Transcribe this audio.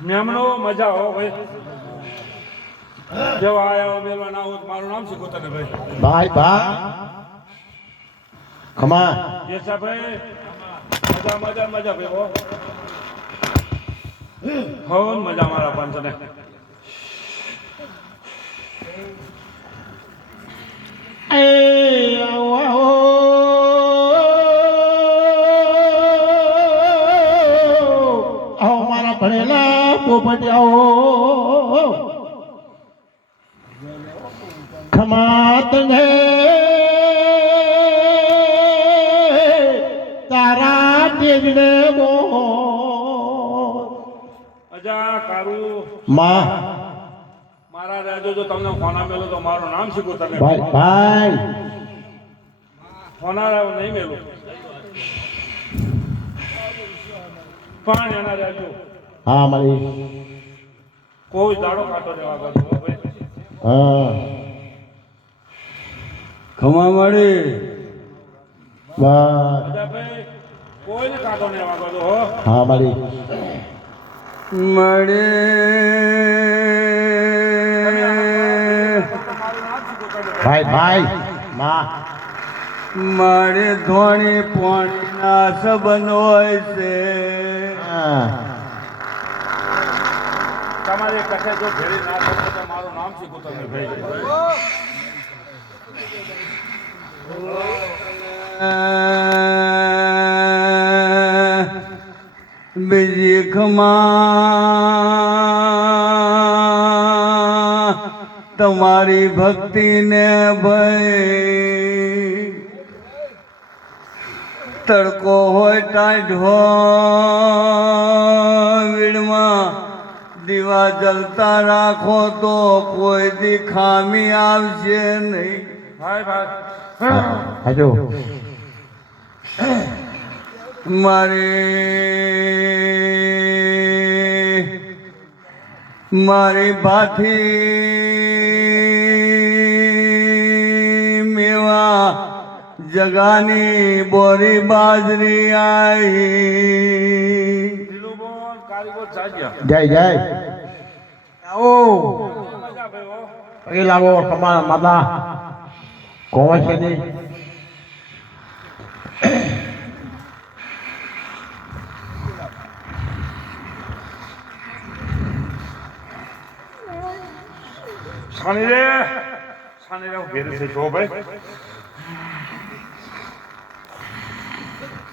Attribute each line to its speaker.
Speaker 1: મેમનો મજા હો ભાઈ. જેવા આયા મેલવા ના હોય મારું નામ શીખો તને ભાઈ?
Speaker 2: ભાઈ ભા. ખમા.
Speaker 1: યશા ભાઈ. મજા મજા મજા ભાઈ હો. હો મજા મારા પંચને
Speaker 2: ભણેલા પોપટિયાઓ. ખમાત ને તારા ટેગડે મો
Speaker 1: અજા કારુ.
Speaker 2: માં.
Speaker 1: મારા રાજો જો તમને ફોના મેલો તો મારું નામ શીખો તમે.
Speaker 2: ભાઈ ભાઈ.
Speaker 1: ફોના રાવ નહીં મેલું. પણ એના રાજો
Speaker 2: હા મળી
Speaker 1: કોઈ દાડો કાટો દેવા કરતો હો
Speaker 3: ખમા મળી
Speaker 2: બસ.
Speaker 1: આવવા કરતો હો.
Speaker 2: હા મળી
Speaker 3: મળે
Speaker 2: ભાઈ ભાઈ માં.
Speaker 3: મારે ધોણી પોણીના સંબંધ હોય છે.
Speaker 2: હા.
Speaker 1: તમારી કઠે જો ભેળી ના થશે તો મારું નામ શીખો તમે ભાઈ?
Speaker 3: બીજી ખમા, તમારી ભક્તિને ભય. તડકો હોય ટાઢો વીડમાં દીવા જલતા રાખો તો કોઈ દી ખામી આવશે નહીં
Speaker 1: ભાઈ ભાઈ
Speaker 2: હજુ
Speaker 3: મારી મારી ભાથી મેવા જગાની બોરી બાજરી આવી
Speaker 2: જય જય. આવો. પગે લાગો તમારા માતા. કોણ છે ને
Speaker 1: સાની રે સાની રે ભેરું થઈ જો ભાઈ.